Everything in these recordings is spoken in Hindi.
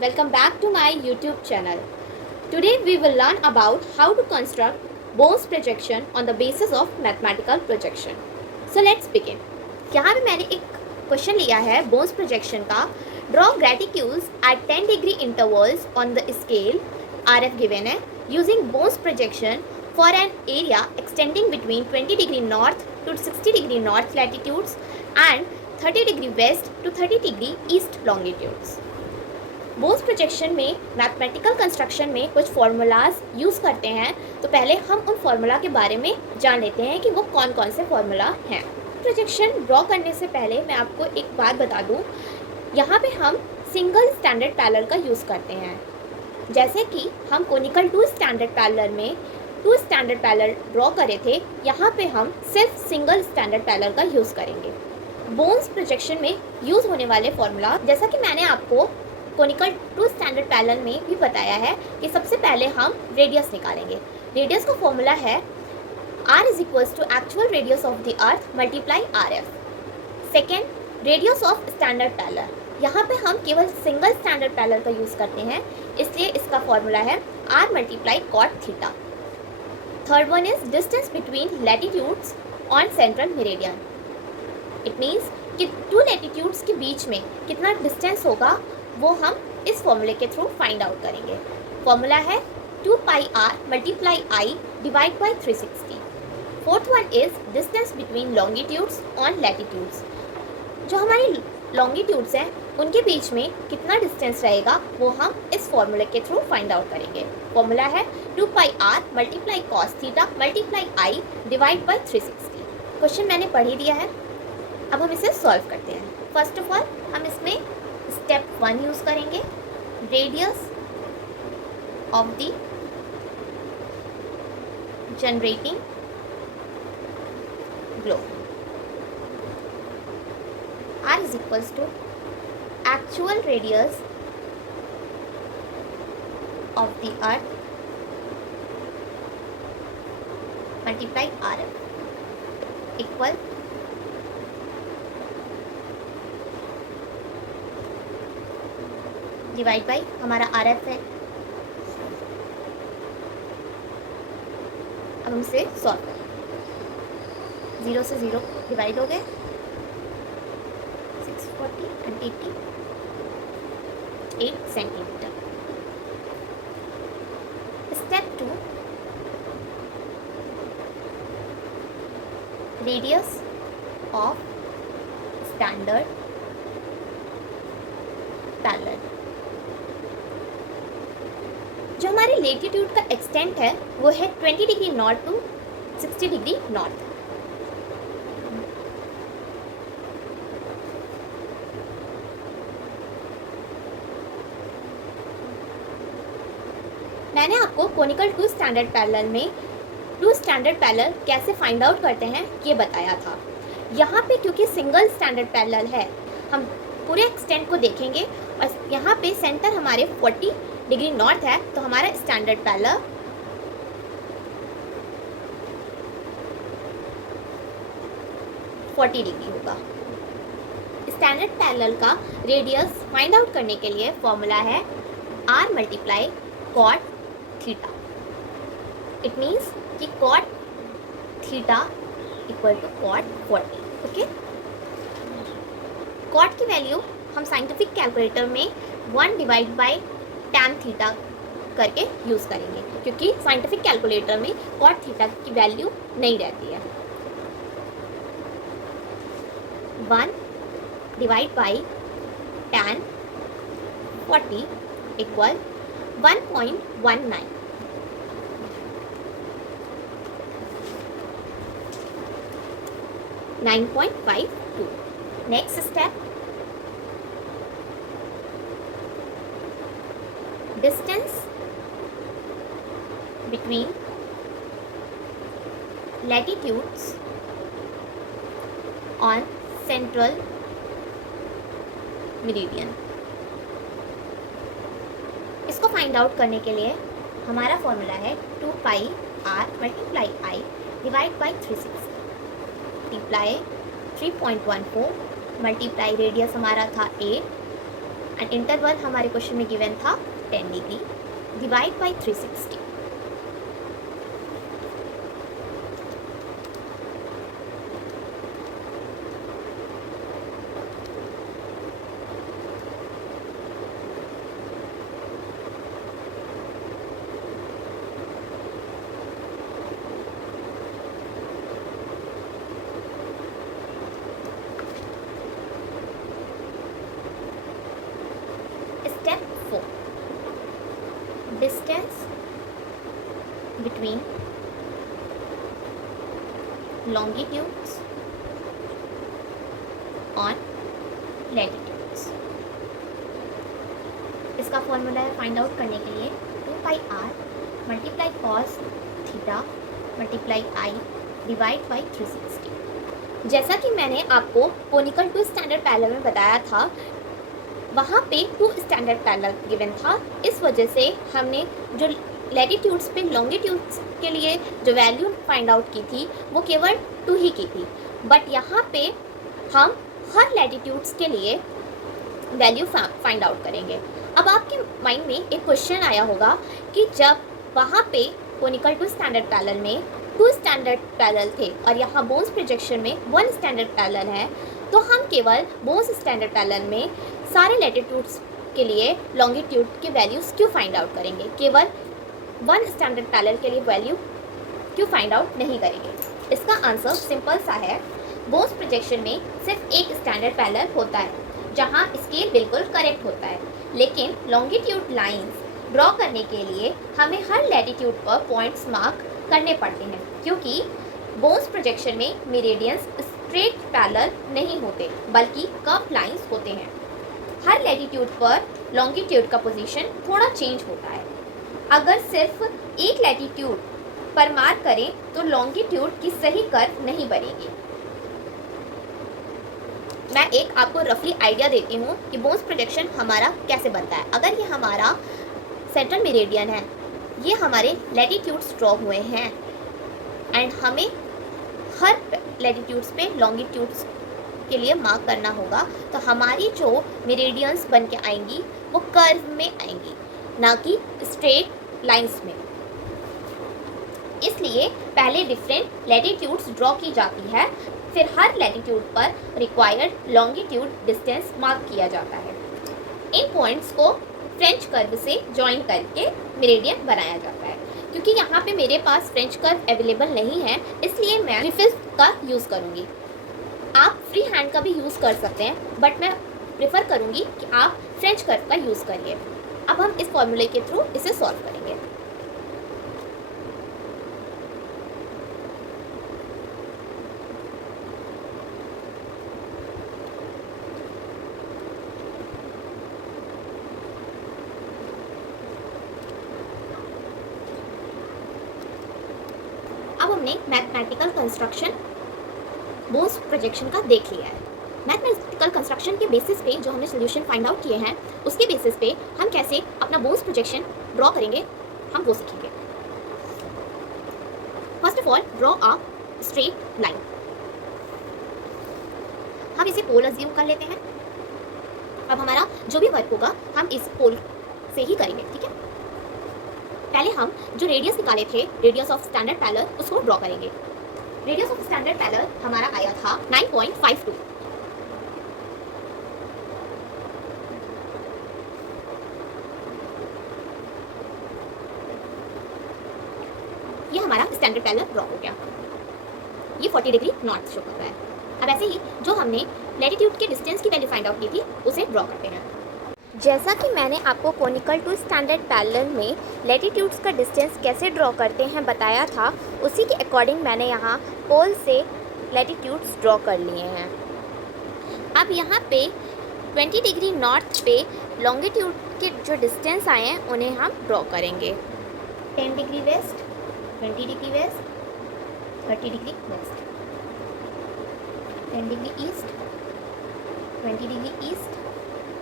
welcome back to my YouTube channel. Today we will learn about how to construct Bohn's projection on the basis of mathematical projection. So let's begin. यहाँ पे मैंने एक क्वेश्चन लिया है Bohn's projection का. Draw graticules at 10 degree intervals on the scale RF given है using Bohn's projection for an area extending between 20 degree north to 60 degree north latitudes and 30 degree west to 30 degree east longitudes. Bones projection में मैथमेटिकल कंस्ट्रक्शन में कुछ फार्मूलाज यूज़ करते हैं, तो पहले हम उन फार्मूला के बारे में जान लेते हैं कि वो कौन कौन से फार्मूला हैं. प्रोजेक्शन ड्रॉ करने से पहले मैं आपको एक बात बता दूं, यहाँ पे हम सिंगल स्टैंडर्ड पैरेलल का यूज़ करते हैं. जैसे कि हम कोनिकल टू स्टैंडर्ड पैरेलल में टू स्टैंडर्ड पैरेलल ड्रॉ करे थे, यहाँ पे हम सिर्फ सिंगल स्टैंडर्ड पैरेलल का यूज़ करेंगे. बोन्स प्रोजेक्शन में यूज़ होने वाले फार्मूला, जैसा कि मैंने आपको कोनिकल टू स्टैंडर्ड पैरेलल में भी बताया है कि सबसे पहले हम रेडियस निकालेंगे. रेडियस का फॉर्मूला है r is equals to actual radius of the earth multiply R F. Second, radius of standard parallel. यहाँ पे हम केवल सिंगल स्टैंडर्ड पैरेलल का यूज़ करते हैं, इसलिए इसका फॉर्मूला है r multiply cot theta. Third one is distance between latitudes on central meridian. It means कि टू लैटिट्यूड्स के बीच में कितना डिस्टेंस होगा वो हम इस फॉर्मूले के थ्रू फाइंड आउट करेंगे. फॉर्मूला है 2 pi R multiply I divide by 360. Fourth one is distance between longitudes on latitudes. जो हमारी लॉन्गिट्यूड्स हैं उनके बीच में कितना डिस्टेंस रहेगा वो हम इस फॉर्मूले के थ्रू फाइंड आउट करेंगे. फॉर्मूला है 2 pi R multiply cos theta multiply I divide by 360. Question मैंने पढ़ ही दिया है, अब हम इसे सॉल्व करते हैं. फर्स्ट ऑफ ऑल हम इसमें स्टेप 1 यूज़ करेंगे. Radius of the generating globe r is equals to actual radius of the earth multiply R F equal divide by हमारा आर एफ है. अब हम इसे सॉल्व करें. 0 से 0 डिवाइड हो गए. 640 and 88 centimetre. Step 2, radius of standard parallel. जो हमारे लेटीट्यूड का एक्सटेंट है वो है 20 degree north to 60 degree north. मैंने आपको कोनिकल टू स्टैंडर्ड पैरेलल में टू स्टैंडर्ड पैरेलल कैसे फाइंड आउट करते हैं ये बताया था. यहाँ पे क्योंकि सिंगल स्टैंडर्ड पैरेलल है, हम पूरे एक्सटेंट को देखेंगे और यहाँ पे सेंटर हमारे 40 डिग्री नॉर्थ है, तो हमारा स्टैंडर्ड पैरेलल 40 डिग्री होगा. स्टैंडर्ड पैरेलल का रेडियस फाइंड आउट करने के लिए फॉर्मूला है r multiply cot theta. It means कि cot theta equal to cot 40. Okay, cot की वैल्यू हम साइंटिफिक कैलकुलेटर में 1 डिवाइड बाई टैन थीटा करके यूज़ करेंगे, क्योंकि साइंटिफिक कैलकुलेटर में कॉट थीटा की वैल्यू नहीं रहती है. 1 divide by tan 40 equal 1.19. Next step, distance between latitudes on central meridian. इसको फाइंड आउट करने के लिए हमारा फॉर्मूला है 2 pi R multiply I divide by 360 multiply 3.14 multiply radius हमारा था 8 एंड इंटरवल हमारे क्वेश्चन में गिवन था 10 degree, divide by 360। Step 4. Distance between longitudes on latitudes। इसका फॉर्मूला है फाइंड आउट करने के लिए 2πr multiply cos theta multiply I divide by 360। जैसा कि मैंने आपको कोनिकल टू स्टैंडर्ड पैरेलल में बताया था, वहाँ पे 2 स्टैंडर्ड पैरेलल गिवन था। इस वजह से हमने जो लैटिट्यूड्स पे लॉन्गिट्यूड्स के लिए जो वैल्यू फाइंड आउट की थी वो केवल 2 ही की थी, बट यहाँ पे हम हर लैटिट्यूड्स के लिए वैल्यू फाइंड आउट करेंगे। अब आपके माइंड में एक क्वेश्चन आया होगा कि जब वहाँ पे कोनिकल टू स्टैंडर्ड पैरेलल में 2 स्टैंडर्ड पैरेलल थे और यहाँ बोन्स प्रोजेक्शन में 1 स्टैंडर्ड पैरेलल है, तो हम केवल बोन्स स्टैंडर्ड पैरेलल में सारे लैटिट्यूड्स के लिए लॉन्गिट्यूड के वैल्यूज़ क्यों फाइंड आउट करेंगे, केवल 1 स्टैंडर्ड पैरेलल के लिए वैल्यू क्यों फाइंड आउट नहीं करेंगे? इसका आंसर सिंपल सा है। बोन्स प्रोजेक्शन में सिर्फ एक स्टैंडर्ड पैरेलल होता है जहाँ स्केल बिल्कुल करेक्ट होता है, लेकिन लॉन्गिट्यूड लाइंस ड्रॉ करने के लिए हमें हर लैटिट्यूड पर पॉइंट्स मार्क करने पड़ते हैं, क्योंकि बोन्स प्रोजेक्शन में मेरिडियंस स्ट्रेट पैरेलल नहीं होते बल्कि कर्व लाइंस होते हैं। हर लैटिट्यूड पर लॉन्गिट्यूड का पोजीशन थोड़ा चेंज होता है। अगर सिर्फ एक लैटिट्यूड पर मार्क करें तो लॉन्गिट्यूड की सही कर्व नहीं बनेगी। मैं एक आपको रफली आइडिया देती हूँ कि बोन्स प्रोजेक्शन हमारा कैसे बनता है। अगर ये हमारा सेंट्रल मेरिडियन है, ये हमारे लैटिट्यूड्स ड्रॉ हुए हैं एंड हमें हर लैटिट्यूड्स पे लॉन्गिट्यूड्स के लिए मार्क करना होगा, तो हमारी जो मेरिडियंस बन के आएंगी वो कर्व में आएंगी, ना कि स्ट्रेट लाइंस में। इसलिए पहले डिफरेंट लैटिट्यूड्स ड्रॉ की जाती है, फिर हर लैटिट्यूड पर रिक्वायर्ड लॉन्गिट्यूड डिस्टेंस मार्क किया जाता है। इन पॉइंट्स को फ्रेंच कर्व से जॉइन करके मेरिडियन बनाया जाता है। क्योंकि यहाँ पे मेरे पास फ्रेंच कर्व अवेलेबल नहीं है, इसलिए मैं ग्रिफिथ का यूज़ करूँगी। आप फ्री हैंड का भी यूज़ कर सकते हैं, बट मैं प्रेफर करूँगी कि आप फ्रेंच कर्व का यूज़ करिए। अब हम इस फॉर्मूले के थ्रू इसे सॉल्व करेंगे। अब हमने मैथमेटिकल कंस्ट्रक्शन बोन्स प्रोजेक्शन का देख लिया है। मैथमेटिकल कंस्ट्रक्शन के बेसिस पे जो हमने सोल्यूशन फाइंड आउट किए हैं, उसके बेसिस पे हम कैसे अपना बोन्स प्रोजेक्शन ड्रॉ करेंगे हम वो सीखेंगे। First of all draw a straight line. हम इसे पोल अज्यूम कर लेते हैं। अब हमारा जो भी वर्क होगा हम इस पोल से ही करेंगे, ठीक है। पहले हम जो रेडियस निकाले थे, रेडियस ऑफ स्टैंडर्ड पैरेलल, उसको ड्रॉ करेंगे। रेडियस ऑफ स्टैंडर्ड पैरेलल हमारा आया था 9.52। ये हमारा स्टैंडर्ड पैरेलल ड्रॉ हो गया। ये 40 डिग्री नॉर्थ शो कर रहा है। अब ऐसे ही जो हमने लैटिट्यूड के डिस्टेंस की वैल्यू फाइंड आउट की थी उसे ड्रॉ करते हैं। जैसा कि मैंने आपको कोनिकल टू स्टैंडर्ड पैरेलल में लैटिट्यूड्स का डिस्टेंस कैसे ड्रॉ करते हैं बताया था, उसी के अकॉर्डिंग मैंने यहाँ पोल से लैटिट्यूड्स ड्रॉ कर लिए हैं। अब यहाँ पे 20 डिग्री नॉर्थ पे लॉन्गिट्यूड के जो डिस्टेंस आए हैं उन्हें हम ड्रॉ करेंगे। 10 degree west, 20 degree west, 30 degree west, 10 degree east, 20 degree east,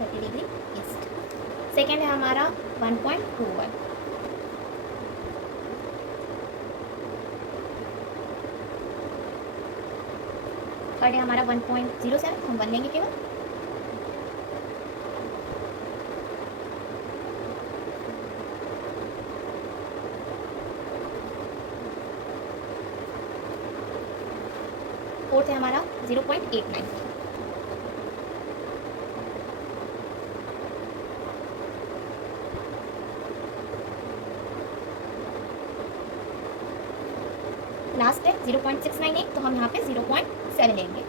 30 degree east. Second है हमारा 1.21। थर्ड है हमारा 1.07, हम 1 लेंगे केवल। फोर्थ है हमारा 0.89। लास्ट है 0.698, तो हम यहाँ पे 0.7 लेंगे।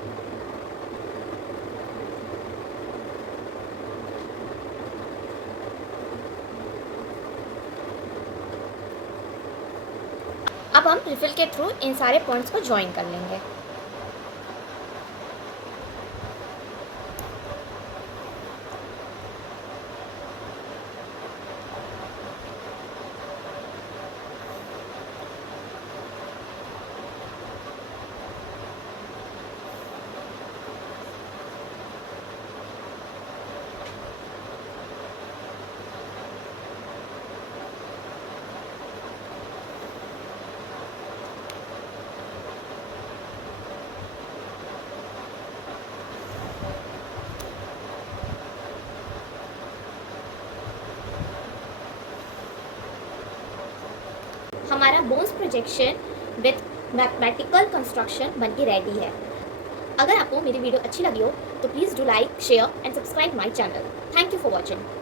अब हम रिफिल के थ्रू इन सारे पॉइंट्स को ज्वाइन कर लेंगे। हमारा bones projection with mathematical construction बन के रेडी है। अगर आपको मेरी वीडियो अच्छी लगी हो तो please do like, share and subscribe my channel. Thank you for watching.